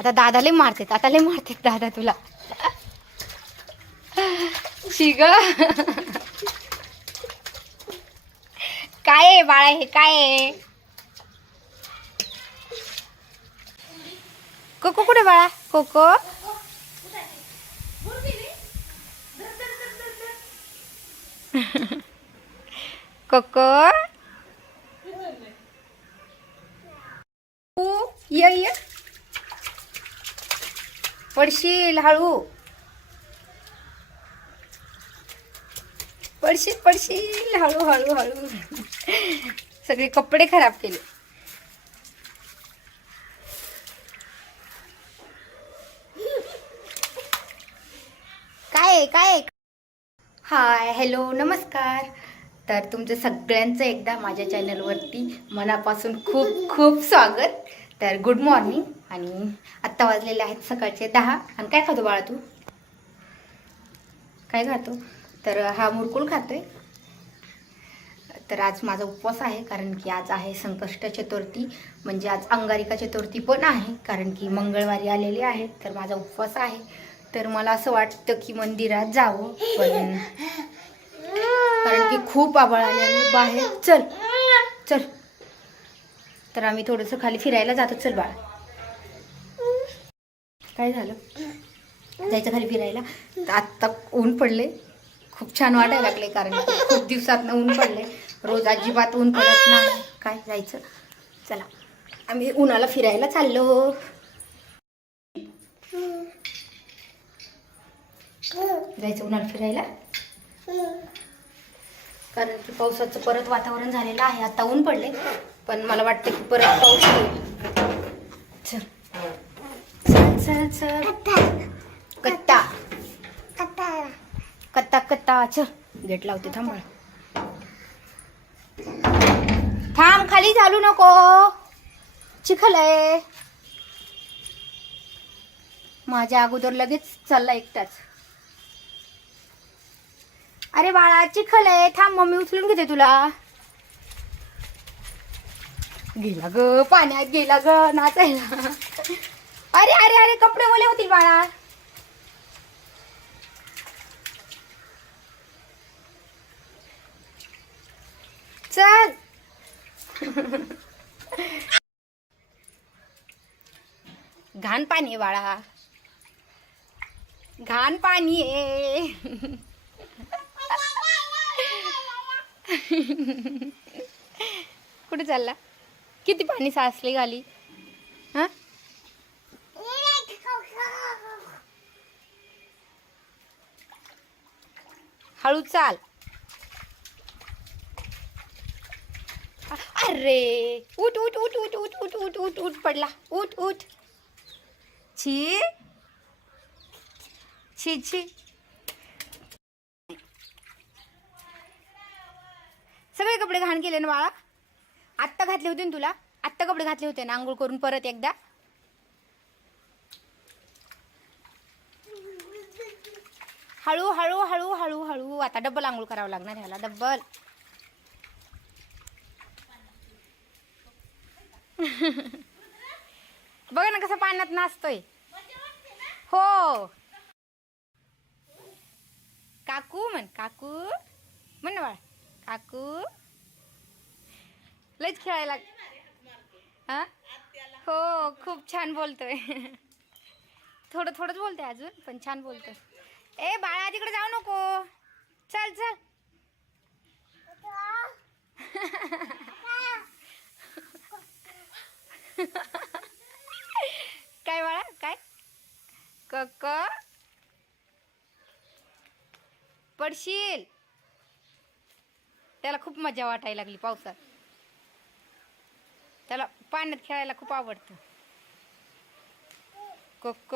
आता दादाले मारतेत आता लय मारतेत दादा तुला. शिग काय आहे बाळा हे काय आहे? कोको कुठे बाळा? कोको? कोको? ये ये. पडशील हळू. पडशील पडशील हळू हळू हळू. सगळे कपडे खराब केले. काय काय? हाय हॅलो नमस्कार. तर तुमचं सगळ्यांचं एकदा माझ्या चॅनलवरती मनापासून खूप खूप स्वागत. तर गुड मॉर्निंग आणि आत्ता वाजलेले आहेत सकाळचे दहा. आणि काय खातो बाळा तू? काय खातो? तर हा मुरकुल खातोय. तर आज माझा उपवास आहे कारण की आज आहे संकष्ट चतुर्थी. म्हणजे आज अंगारिका चतुर्थी पण आहे कारण की मंगळवारी आलेली आहे तर माझा उपवास आहे. तर मला असं वाटतं की मंदिरात जावं पण कारण की खूप आबाळ आलेले बाहेर. चल चल. तर आम्ही थोडंसं खाली फिरायला जातो चल बाळ. काय झालं? जायचं खाली फिरायला? आत्ता ऊन पडले खूप छान वाटायला लागले कारण खूप दिवसात ऊन पडले रोज अजिबात ऊन पडत नाही. काय? जायचं. चला. आम्ही उन्हाला फिरायला चाललो. जायचं उन्हाला फिरायला? कारण की पावसाचं परत वातावरण झालेलं आहे. आता ऊन पडले पण मला वाटतं की परत पाऊस येईल चल. चल चल कट्टा. कट्टा. कट्टा. चल. गेट लावते थांब. थांब खाली चालू नको. चिखल आहे. माझ्या अगोदर लगेच चालला एकटाच. अरे बाळा चिखल आहे. थांब मम्मी उचलून घेते तुला. गेला ग पाण्यात गेला ग नाचायला. अरे अरे अरे कपडे ओले होतील बाळा. चल. घाण पाणी आहे बाळा. घाण पाणी आहे. कुठे चालला? किती पाणी साचले घाली हा? हळू चाल. अरे उठ उठ उठ उठ उठ उठ उठ उठ उठ पडला. उठ उठ. छी. छी छी. सगळे कपडे घाण केले ना बाळा? आत्ता घातले होते ना तुला? आत्ता कपडे घातले होते ना आंघोळ करून परत एकदा? हळू हळू हळू हळू हळू. आता डबल आंघोळ करावं लागणार ह्याला. डबल बघा ना कसं पाण्यात नाचतोय. हो. काकू म्हण काकू. म्हण काकू. लयच खेळायला हा हो खूप छान बोलतोय. थोडं थोडंच बोलतोय अजून पण छान बोलतोय. ए बाळा तिकडे जाऊ नको. चल चल. काय बाळा काय? कक. पडशील. त्याला खूप मजा वाटायला लागली पावसात. त्याला पाण्यात खेळायला खूप आवडतं. कक्क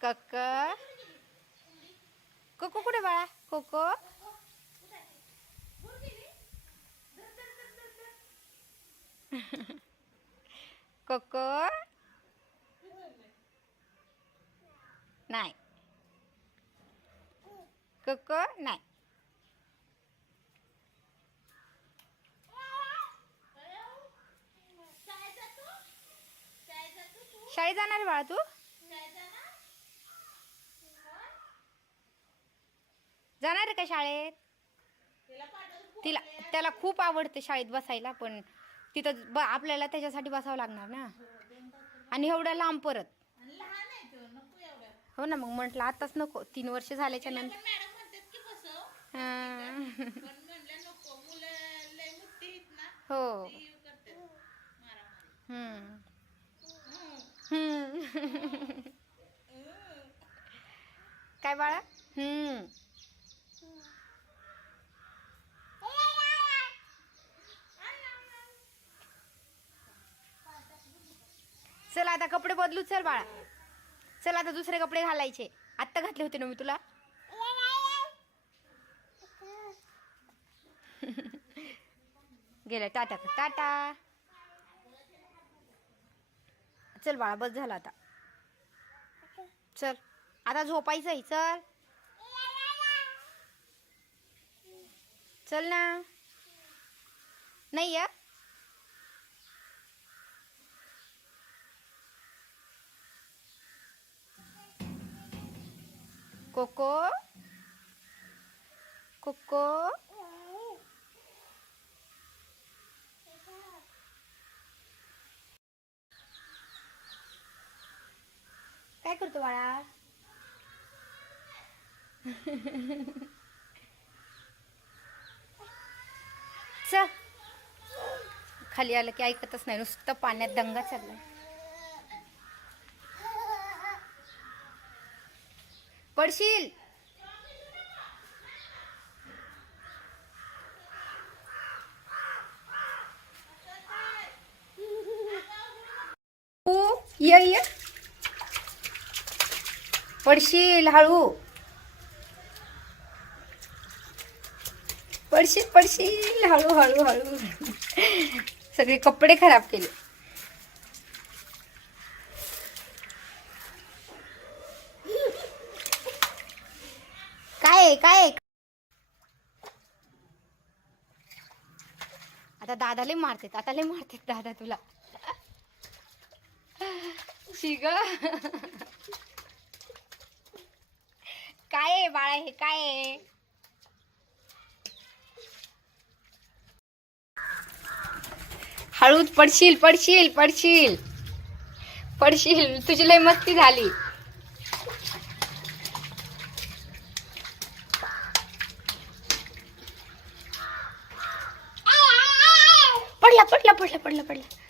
कक्क कोको कुठे बाळा? कोको कोको नाही कोको नाही शाळेत जाणार आहे बाळा तू? जाणार. का शाळेत? तिला त्याला खूप आवडते शाळेत बसायला पण तिथं ब आपल्याला त्याच्यासाठी बसावं लागणार ना. आणि एवढ्या लांब परत. हो ना मग म्हटलं आताच नको. तीन वर्ष झाल्याच्यानंतर हां. पण म्हणलं नको मुलं लय मोठी आहेत ना हो ती करतात मारामारी हम्म. हम्म. हम्म. काय बाळा? हम्म. चल आता कपडे बदलू चल बाळा. चल आता दुसरे कपडे घालायचे. आत्ता घातले होते ना मी तुला. गेलं टाटा टाटा. चल बाळा बस झाला आता. चल. आता झोपायचं आहे चल. चल ना. नाही या कोको? कोको? काय करतो बाळा? चल. खाली आलं की ऐकतच नाही नुसतं पाण्यात दंगा चाललाय. पडशील ऊ, ये ये पडशील हळू. पडशील पडशील हळू हळू हळू. सगळे कपडे खराब केले. काय आहे, काय आहे? आता दादाले मारतेत आता लय मारतेत दादा तुला. शिग काय आहे बाळा हे काय आहे? हळूच पडशील पडशील पडशील. पडशील तुझी लय मस्ती झाली. पडला पडला पडला पडला पडला.